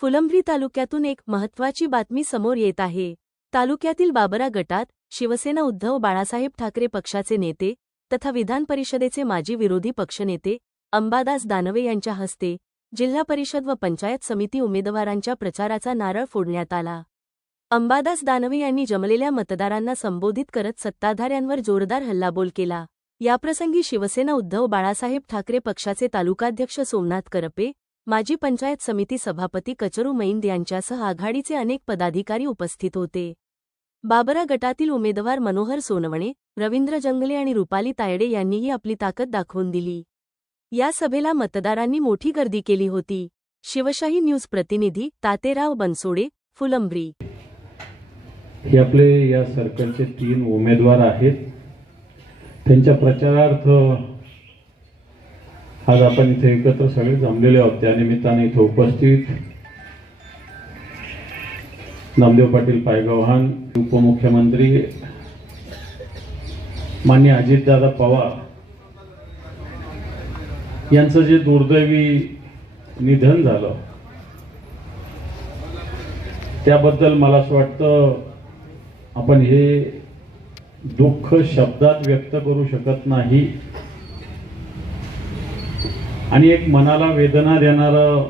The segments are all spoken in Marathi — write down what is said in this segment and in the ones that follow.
फुलंब्री तालुक्यातून एक महत्त्वाची बातमी समोर येत आहे. तालुक्यातील बाबरा गटात शिवसेना उद्धव बाळासाहेब ठाकरे पक्षाचे नेते तथा विधान परिषदेचे माजी विरोधी पक्षनेते अंबादास दानवे यांच्या हस्ते जिल्हा परिषद व पंचायत समिती उमेदवारांच्या प्रचाराचा नारळ फोडण्यात आला. अंबादास दानवे यांनी जमलेल्या मतदारांना संबोधित करत सत्ताधाऱ्यांवर जोरदार हल्लाबोल केला. याप्रसंगी शिवसेना उद्धव बाळासाहेब ठाकरे पक्षाचे तालुकाध्यक्ष सोमनाथ करपे माजी पंचायत समिती सभापती कचरू मैंद यांच्यासह आघाडीचे अनेक पदाधिकारी उपस्थित होते. बाबरा गटातील उमेदवार मनोहर सोनवणे रवींद्र जंगले आणि रुपाली तायडे यांनीही आपली ताकद दाखवून दिली. या सभेला मतदारांनी मोठी गर्दी केली होती. शिवशाही न्यूज प्रतिनिधी तातेराव बनसोडे फुलंब्री. हे आपले या सरकारचे तीन उमेदवार आहेत. त्यांच्या प्रचारार्थ आज आपण इथे एकत्र सगळे जमलेले आहोत. त्यानिमित्ताने इथे उपस्थित नामदेव पाटील पायगव्हाण उपमुख्यमंत्री मान्य अजितदादा पवार यांचं जे दुर्दैवी निधन झालं त्याबद्दल मला असं वाटतं आपण हे दुःख शब्दात व्यक्त करू शकत नाही. आणि एक मनाला वेदना देणारं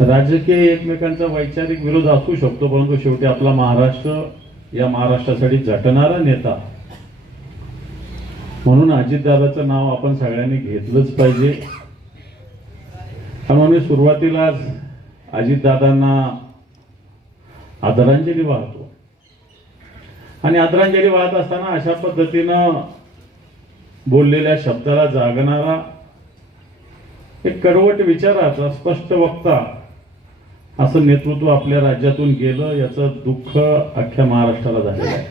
राजकीय एकमेकांचा वैचारिक विरोध असू शकतो परंतु शेवटी आपला महाराष्ट्र या महाराष्ट्रासाठी झटणारा नेता. म्हणून अजितदादाचं नाव आपण सगळ्यांनी घेतलंच पाहिजे. त्यामुळे मी सुरुवातीलाच अजितदादांना आदरांजली वाहतो. आणि आदरांजली वाहत असताना अशा पद्धतीनं बोललेल्या शब्दाला जागणारा एक कडवट विचाराचा स्पष्ट वक्ता असं नेतृत्व आपल्या राज्यातून गेलं याचं दुःख अख्ख्या महाराष्ट्राला झालेलं आहे.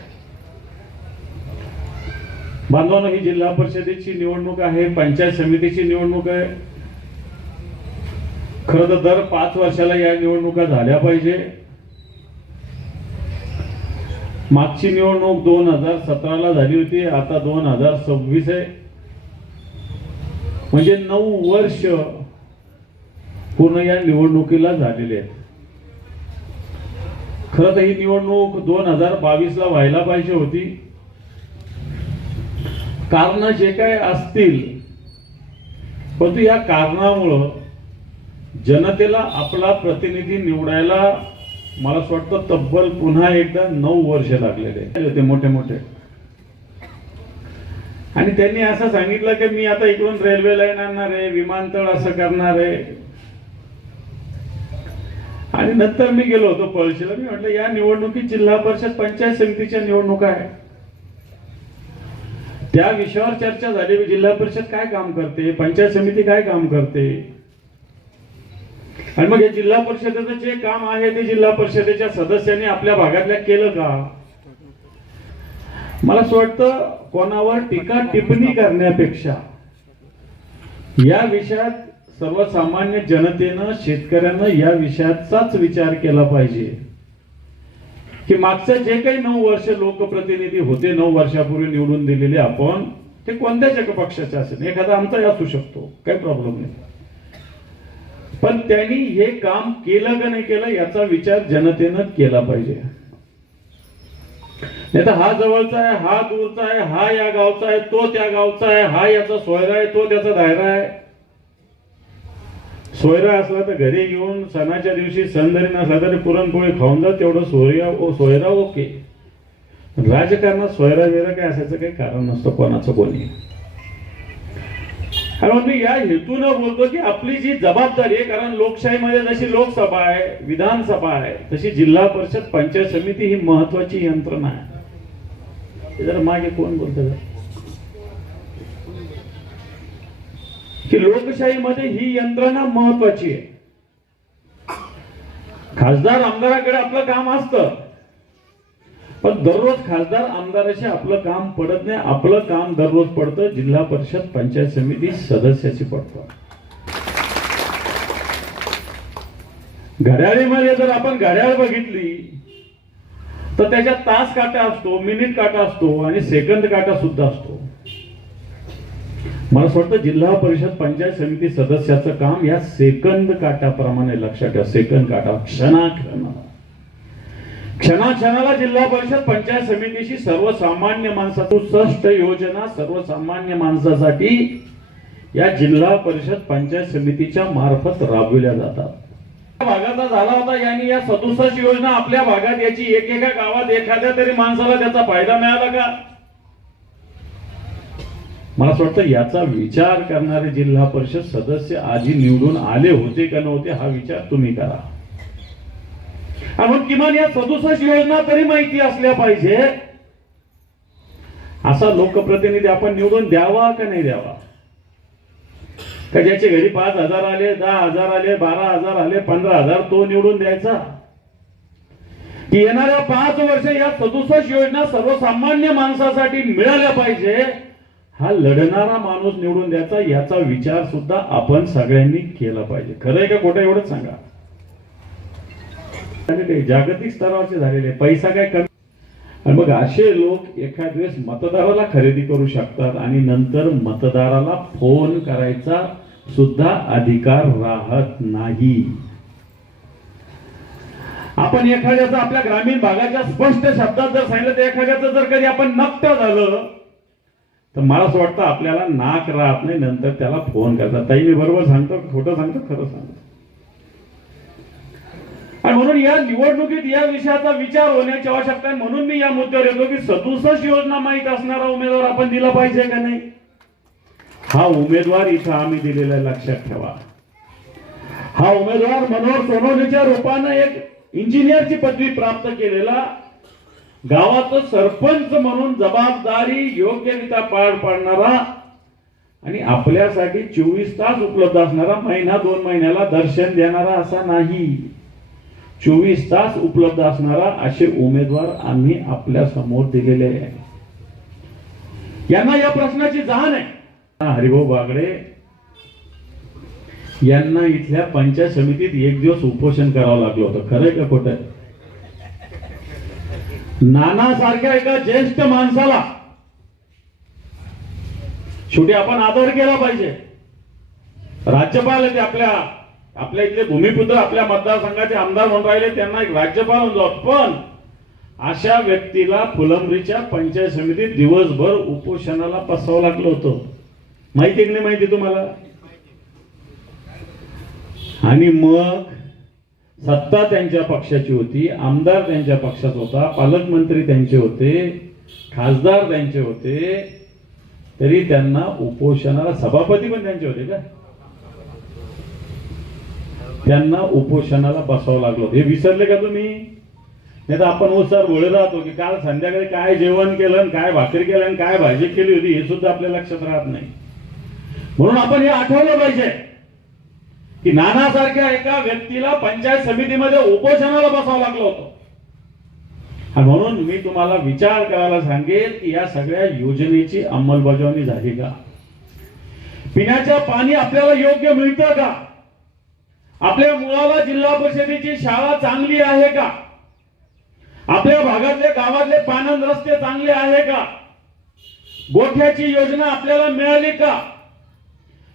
बांधवांनो ही जिल्हा परिषदेची निवडणूक आहे पंचायत समितीची निवडणूक आहे. खरं तर दर पाच वर्षाला या निवडणुका झाल्या पाहिजे. मागची निवडणूक दोन हजार सतराला झाली होती आता दोन हजार सव्वीस आहे. म्हणजे नऊ वर्ष पूर्ण या निवडणुकीला झालेले आहेत. खरं तर ही निवडणूक दोन हजार बावीस ला व्हायला पाहिजे होती. कारण जे काय असतील परंतु या कारणामुळं जनतेला आपला प्रतिनिधी निवडायला मला असं वाटतं तब्बल पुन्हा एकदा नऊ वर्ष लागलेले होते मोठे मोठे. आणि त्यांनी असं सांगितलं की मी आता इकडून रेल्वे लाईन आणणार आहे विमानतळ असं करणार आहे. आणि नंतर मी गेलो होतो पळशीला. मी म्हटलं या निवडणुकीत जिल्हा परिषद पंचायत समितीच्या निवडणुका आहे त्या विषयावर चर्चा झाली. जिल्हा परिषद काय काम करते? पंचायत समिती काय काम करते? आणि मग हे जिल्हा परिषदेचं जे काम आहे ते जिल्हा परिषदेच्या सदस्यांनी आपल्या भागातल्या केलं का? मला असं वाटतं कोणावर टीका टिप्पणी करण्यापेक्षा या विषयात सर्वसामान्य जनतेनं शेतकऱ्यांना या विषयाचाच विचार केला पाहिजे. की मागचं जे काही नऊ वर्ष लोकप्रतिनिधी होते नऊ वर्षापूर्वी निवडून दिलेले आपण ते कोणत्याच एका पक्षाचे असेल? एखादा आमचाही असू शकतो काही प्रॉब्लेम नाही. पण त्यांनी हे काम केलं का नाही केलं याचा विचार जनतेनं केला पाहिजे. नाही तर हा जवळचा आहे हा दूरचा आहे हा या गावचा आहे तो त्या गावचा आहे हा याचा सोयरा आहे तो त्याचा दायरा आहे. सोयरा असला तर घरी येऊन सणाच्या दिवशी सण जरी नसला तरी पुरणपोळी खाऊन जा तेवढं सोयरा ओ सोयरा ओके. राजकारणात सोयरा वेरा काय असायचं काही कारण नसतं कोणाचं कोणी. कारण मी या हेतूनं बोलतो की आपली जी जबाबदारी आहे कारण लोकशाहीमध्ये जशी लोकसभा आहे विधानसभा आहे तशी जिल्हा परिषद पंचायत समिती ही महत्वाची यंत्रणा आहे. जर मागे कोण बोलत? की लोकशाहीमध्ये ही यंत्रणा महत्वाची आहे. खासदार आमदाराकडे आपलं काम असतं. पण दररोज खासदार आमदाराशी आपलं काम पडत नाही आपलं काम दररोज पडतं जिल्हा परिषद पंचायत समिती सदस्याशी पडतं. घड्याळीमध्ये जर आपण घड्याळ बघितली तर त्याच्यात तास काटा असतो मिनिट काटा असतो आणि सेकंद काटा सुद्धा असतो. मला असं वाटतं जिल्हा परिषद पंचायत समिती सदस्याचं काम या सेकंद काटाप्रमाणे लक्षात ठेवा सेकंद काटा क्षणाक्षणा क्षणाक्षणाला जिल्हा परिषद पंचायत समितीशी सर्वसामान्य माणसाचा सष्ट योजना सर्वसामान्य माणसासाठी या जिल्हा परिषद पंचायत समितीच्या मार्फत राबविल्या जातात. भागाचा झाला होता यांनी या सदुसष्ट योजना आपल्या भागात याची एकेका गावात एखाद्या तरी माणसाला त्याचा फायदा मिळाला का? मला असं वाटतं याचा विचार करणारे जिल्हा परिषद सदस्य आधी निवडून आले होते का नव्हते हा विचार तुम्ही करा. म्हणून किमान या सदुसष्ट योजना तरी माहिती असल्या पाहिजे. असा लोकप्रतिनिधी आपण निवडून द्यावा का नाही द्यावा? का ज्याचे घरी पाच हजार आले दहा हजार आले बारा हजार आले पंधरा हजार तो निवडून द्यायचा? की येणाऱ्या पाच वर्ष या सदुसष्ट योजना सर्वसामान्य माणसासाठी मिळाल्या पाहिजे हा लढणारा माणूस निवडून द्यायचा याचा विचार सुद्धा आपण सगळ्यांनी केला पाहिजे. खरंय का खोटं एवढंच सांगा? झालेले, जागतिक स्तरावरचे झालेले पैसा काय कमी आणि मग असे लोक एखाद वेळेस मतदाराला खरेदी करू शकतात आणि नंतर मतदाराला फोन करायचा सुद्धा अधिकार राहत नाही. आपण एखाद्याचं आपल्या ग्रामीण भागाच्या स्पष्ट शब्दात जर सांगितलं तर एखाद्याचं जर कधी आपण नक्ट झालं तर मला असं वाटतं आपल्याला नाक राहत नाही नंतर त्याला फोन करतात. ताई मी बरोबर सांगतो खोटं सांगतो खरं सांगतो. आणि म्हणून या निवडणुकीत या विषयाचा विचार होण्याची आवश्यकता आहे. म्हणून मी या मुद्द्यावर येतो की सदुसष्ट योजना माहीत असणारा उमेदवार आपण दिला पाहिजे का नाही? हा उमेदवार इथं आम्ही दिलेला आहे, लक्षात ठेवा. हा उमेदवार मनोहर सोनवणेच्या रूपानं एक इंजिनियरची पदवी प्राप्त केलेला गावाचं सरपंच म्हणून जबाबदारी योग्यरित्या पार पाडणारा आणि आपल्यासाठी चोवीस तास उपलब्ध असणारा महिना दोन महिन्याला दर्शन देणारा असा नाही. चोवीस तास उपलब्ध असणारा असे उमेदवार आम्ही आपल्यासमोर दिलेले आहे. यांना या प्रश्नाची जाण आहे. हरिभाऊ बागडे यांना इथल्या पंचायत समितीत एक दिवस उपोषण करावं लागलं होतं. खरंय का खोट नानासारख्या नाना सारख्या एका ज्येष्ठ माणसाला शेवटी आपण आदर केला पाहिजे. राज्यपाल आहे ते आपल्या आपल्या इथले भूमिपुत्र आपल्या मतदारसंघाचे आमदार म्हणून राहिले त्यांना एक राज्यपाल म्हणून जाऊ. पण अशा व्यक्तीला फुलंब्रीच्या पंचायत समितीत दिवसभर उपोषणाला बसावं लागलं होतं. माहिती की नाही माहिती तुम्हाला? आणि मग सत्ता त्यांच्या पक्षाची होती आमदार त्यांच्या पक्षात होता पालकमंत्री त्यांचे होते खासदार त्यांचे होते तरी त्यांना उपोषणाला सभापती पण त्यांचे होते का? त्यांना उपोषणाला बसावं लागलं हे विसरले का तुम्ही? नाही तर आपण उत्सार बोलत राहतो की काल संध्याकाळी काय जेवण केलं आणि काय भाकरी केलं आणि काय भाजी केली होती हे सुद्धा आपल्या लक्षात राहत नाही. म्हणून आपण हे आठवलं पाहिजे की नानासारख्या एका व्यक्तीला पंचायत समितीमध्ये उपोषणाला बसावं लागलं होतं. म्हणून मी तुम्हाला विचार करायला सांगेल की या सगळ्या योजनेची अंमलबजावणी झाली का? पिण्याच्या पाणी आपल्याला योग्य मिळतं का? आपल्या मुळाला जिल्हा परिषदेची शाळा चांगली आहे का? आपल्या भागातले गावातले पानंद रस्ते चांगले आहे का? गोठ्याची योजना आपल्याला मिळाली का?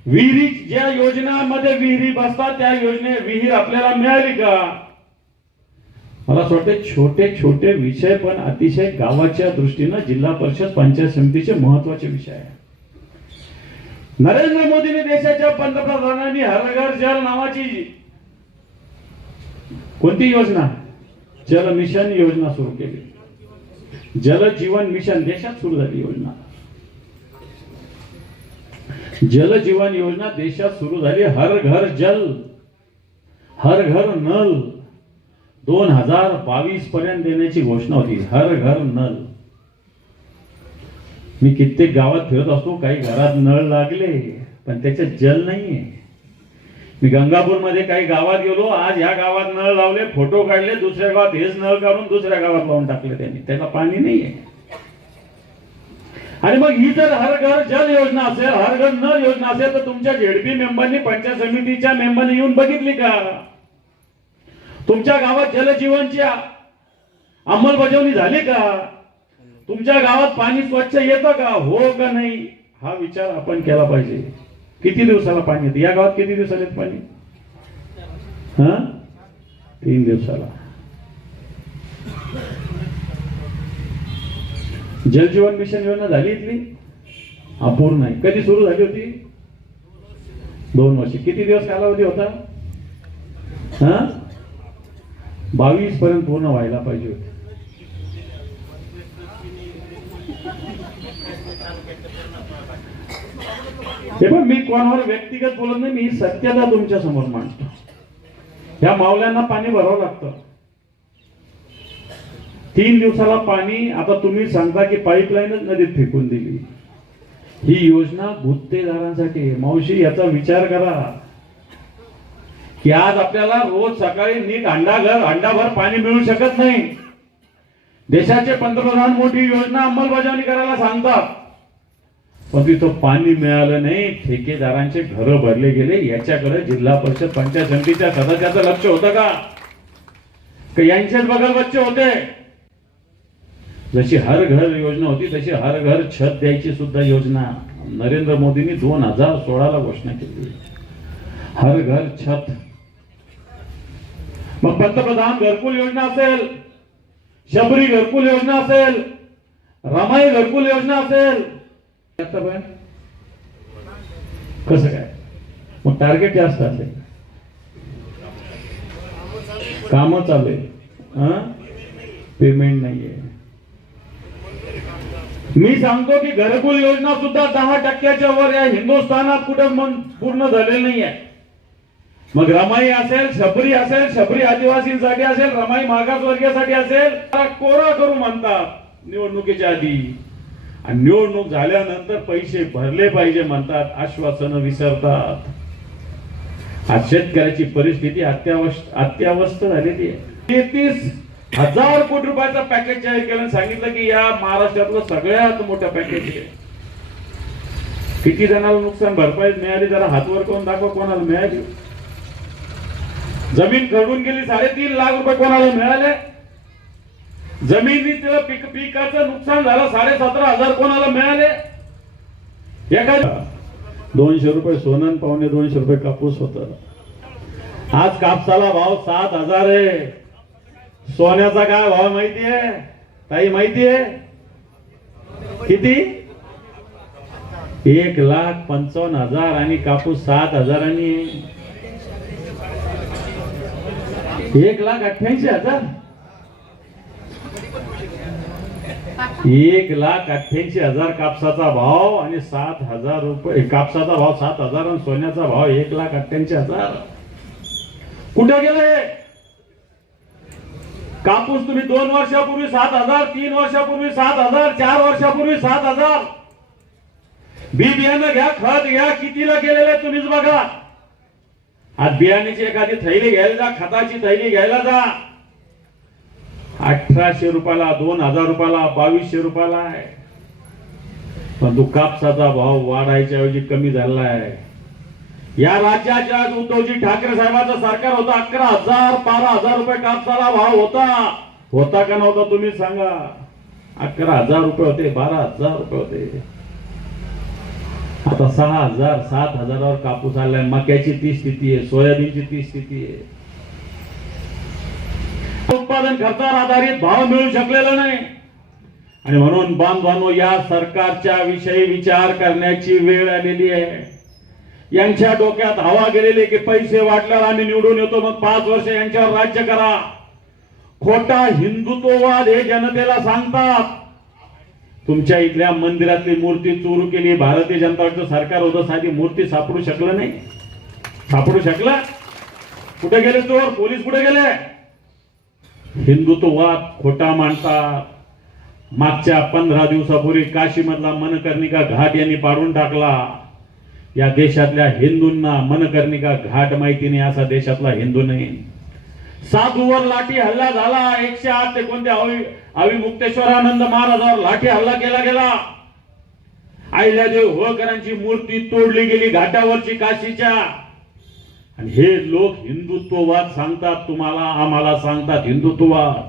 विहिरी ज्या योजनामध्ये विहिरी बसतात त्या योजने विहीर आपल्याला मिळाली का? मला असं वाटतं छोटे छोटे विषय पण अतिशय गावाच्या दृष्टीनं जिल्हा परिषद पंचायत समितीचे महत्त्वाचे विषय आहे. नरेंद्र मोदींनी देशाच्या पंतप्रधानांनी हर घर जल नावाची कोणती योजना? जल मिशन योजना सुरू केली. जल जीवन मिशन देशात सुरू झाली योजना. जल जीवन योजना देशात सुरू झाली. हर घर जल हर घर नल. दोन हजार बावीस पर्यंत देण्याची घोषणा होती. हर घर नल. मी कित्येक गावात फिरत असतो काही घरात नळ लागले पण त्याच्यात जल नाहीये. मी गंगापूरमध्ये काही गावात गेलो आज ह्या गावात नळ लावले फोटो काढले दुसऱ्या गावात हेच नळ काढून दुसऱ्या गावात लावून टाकले त्यांनी. त्याला पाणी नाहीये. आणि मग ही जर हर घर जल योजना असेल हर घर नळ योजना असेल तर तुमच्या झेडपी मेंबरनी पंचायत समितीच्या मेंबरने येऊन बघितली का? तुमच्या गावात जलजीवनची अंमलबजावणी झाली का? तुमच्या गावात पाणी स्वच्छ येतं का? हो का नाही? हा विचार आपण केला पाहिजे. किती दिवसाला पाणी येते? या गावात किती दिवसाला येत पाणी? हा? तीन दिवसाला. जलजीवन मिशन योजना झाली इथली? अपूर्ण नाही कधी सुरू झाली होती? दोन वर्ष. किती दिवस कालावधी होता? हा? बावीस पर्यंत पूर्ण व्हायला पाहिजे होते. हे पण मी कोणावर व्यक्तिगत बोलत नाही मी सत्यता तुमच्यासमोर मांडतो. ह्या मावल्यांना पाणी भरावं लागतं. तीन दिवसाला पाणी आता तुम्ही सांगता की पाईपलाईनच नदीत फेकून दिली. ही योजना गुत्तेदारांसाठी आहे. मावशी याचा विचार करा. की आज आपल्याला रोज सकाळी नीट अंडाघर अंडाभर पाणी मिळू शकत नाही. देशाचे पंतप्रधान मोठी योजना अंमलबजावणी करायला सांगतात. पण तिथं पाणी मिळालं नाही ठेकेदारांचे घरं भरले गेले याच्याकडे जिल्हा परिषद पंचायत समितीच्या सदस्याचं लक्ष होतं का? का यांचेच बगल बच्चे होते? जशी हर घर योजना होती तशी हर घर छत द्यायची सुद्धा योजना. नरेंद्र मोदींनी दोन हजार सोळाला घोषणा केली. हर घर छत. मग पंतप्रधान घरकुल योजना असेल शबरी घरकुल योजना असेल रमाई घरकुल योजना असेल आता पण कसं काय? मग टार्गेट जास्त असेल. काम चालू आहे पेमेंट नाहीये. मी सांगतो की घरकुल योजना सुद्धा दहा टक्क्याच्या वर या हिंदुस्थानात कुठं मन- पूर्ण झालेली नाहीये. मग रमाई असेल शबरी असेल शबरी आदिवासींसाठी असेल रमाई मागासवर्गीयासाठी असेल कोरा करू म्हणतात निवडणुकीच्या आधी. आणि निवडणूक झाल्यानंतर पैसे भरले पाहिजे म्हणतात आश्वासनं विसरतात. आज शेतकऱ्याची परिस्थिती अत्यावस्थ झालेली आहे. तेहतीस हजार कोटी रुपयाचा पॅकेज जाहीर केल्याने सांगितलं की या महाराष्ट्रातलं सगळ्यात मोठं पॅकेज आहे. किती जणांना नुकसान भरपाई मिळाली जरा हातवर करून दाखवा कोणाला मिळाली. जमीन खरडून गेली साडेतीन लाख रुपये कोणाला मिळाले? जमिनीतलं पीक पिकाचं नुकसान झालं साडे सतरा हजार कोणाला मिळाले? एखाद्या दोनशे रुपये सोनं पावणे दोनशे रुपये कापूस होत. आज कापसाला भाव सात हजार आहे. सोन्याचा काय भाव माहिती आहे ताई आहे किती? एक लाख पंचावन्न हजार आणि कापूस सात हजारांनी. एक लाख अठ्ठ्याऐंशी हजार? एक लाख अठ्ठ्याऐंशी हजार कापसाचा भाव आणि सात हजार रुपये कापसाचा भाव सात हजार आणि सोन्याचा भाव एक लाख अठ्ठ्याऐंशी हजार. कुठे गेले? कापूस तुम्ही दोन वर्षापूर्वी सात हजार तीन वर्षापूर्वी सात हजार चार वर्षापूर्वी सात हजार. बी बियाणं घ्या खत घ्या कितीला गेलेले तुम्हीच बघा. आज बियाण्याची एखादी थैली घ्यायला जा खताची थैली घ्यायला जा. अठराशे रुपयाला दोन हजार रुपयाला बावीसशे रुपयाला आहे. पण तो कापसाचा भाव वाढायच्या ऐवजी कमी झालेला आहे. या राज्याच्या आज उद्धवजी ठाकरे साहेबांचं सरकार होतं. अकरा हजार बारा हजार रुपये कापसाला भाव होता. होता का नव्हता तुम्ही सांगा. अकरा हजार रुपये होते बारा हजार रुपये होते. आता सहा हजार सात हजारावर कापूस आलाय. मक्याची ती स्थिती आहे सोयाबीनची ती स्थिती आहे. उत्पादन खर्चावर आधारित भाव मिळू शकलेला नाही. आणि म्हणून बांधवांनो या सरकारच्या विषयी विचार करण्याची वेळ आलेली आहे. यांच्या डोक्यात हवा गेलेली की पैसे वाटल्यावर आम्ही निवडून येतो मग पाच वर्ष यांच्यावर राज्य करा. खोटा हिंदुत्ववाद हे जनतेला सांगतात. तुमच्या इथल्या मंदिरातली मूर्ती चोरू केली भारतीय जनता पक्षाचं सरकार होतं साधी मूर्ती सापडू शकलं नाही. सापडू शकलं? कुठे गेले चोर? पोलीस कुठे गेले? हिंदुत्ववाद खोटा मांडतात मागच्या पंधरा दिवसापूर्वी काशीमधला मनकर्णिका घाट यांनी पाडून टाकला. या देशातल्या हिंदूंना मनकर्णिका घाट माहिती नाही असा देशातला हिंदू नाही. साधूवर लाठी हल्ला झाला एकशे आठ ते कोणत्या अवि अविमुक्तेश्वरानंद महाराजावर लाठी हल्ला केला गेला. अहिल्यादेव होळकरांची मूर्ती तोडली गेली घाटावरची काशीच्या. आणि हे लोक हिंदुत्ववाद सांगतात तुम्हाला आम्हाला सांगतात हिंदुत्ववाद.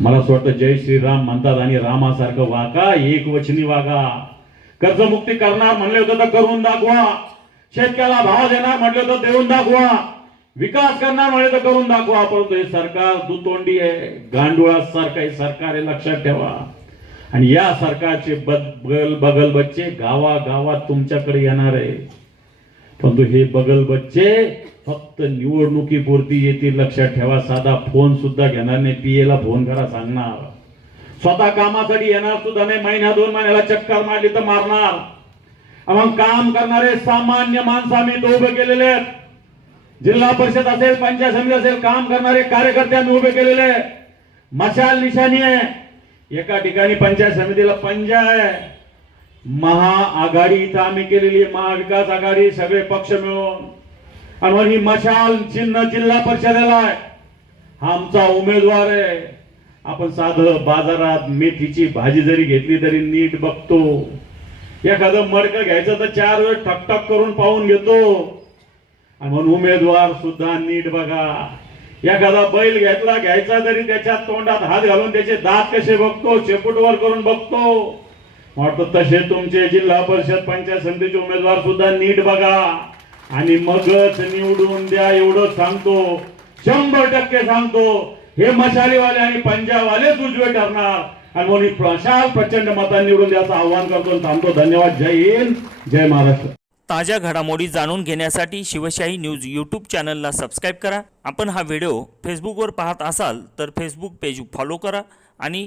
मला असं वाटतं जय श्रीराम म्हणतात आणि रामासारखं वागा एक वचनी वागा. कर्जमुक्ती करणार म्हणले होते तर करून दाखवा. शेतकऱ्याला भाव देणार म्हटले तर देऊन दाखवा. विकास करणार म्हणले तर करून दाखवा. परंतु हे सरकार दुतोंडी आहे. गांडुळासारखं हे सरकार आहे लक्षात ठेवा. आणि या सरकारचे बगल बगल बच्चे गावागावात तुमच्याकडे येणार आहे. परंतु हे बगल बच्चे फक्त निवडणुकीपुरती येतील लक्षात ठेवा साधा फोन सुद्धा घेणार नाही पीएला फोन करा सांगणार. स्वतः कामासाठी येणार सुद्धा नाही महिन्या दोन महिन्याला चक्कर मारली तर मारणार. मग काम करणारे सामान्य माणसं आम्ही इथं उभे केलेले आहेत. जिल्हा परिषद असेल पंचायत समिती असेल काम करणारे कार्यकर्ते आम्ही उभे केलेले मशाल निशाणी आहे. एका ठिकाणी पंचायत समितीला पंजा आहे. महाआघाडी इथं आम्ही केलेली आहे. महाविकास आघाडी सगळे पक्ष मिळून. आणि मग ही मशाल चिन्ह जिल्हा परिषदेला आहे. हा आमचा उमेदवार आहे. आपण साधं बाजारात मेथीची भाजी जरी घेतली तरी नीट बघतो. एखादं मडकं घ्यायचं तर चार वेळ ठकठक करून पाहून घेतो. आणि म्हणून उमेदवार सुद्धा नीट बघा. एखादा बैल घेतला घ्यायचा तरी त्याच्या तोंडात हात घालून त्याचे दात कसे बघतो शेपूटवर करून बघतो. वाटतं तसे तुमचे जिल्हा परिषद पंचायत समितीचे उमेदवार सुद्धा नीट बघा. आणि मगच निवडून द्या एवढं सांगतो. शंभर टक्के सांगतो. हे मशालीवाले आणि पंजाबवालेच उजवे ठरणार. आणि म्हणून प्रशाल प्रचंड मतांनी निवडून द्याचं आव्हान करतो थांबतो. धन्यवाद. जय हिंद. जय महाराष्ट्र. ताज्या घडामोडी जाणून घेण्यासाठी शिवशाही न्यूज यूट्यूब चॅनलला सबस्क्राईब करा. आपण हा व्हिडिओ फेसबुकवर पाहत असाल तर फेसबुक पेज फॉलो करा आणि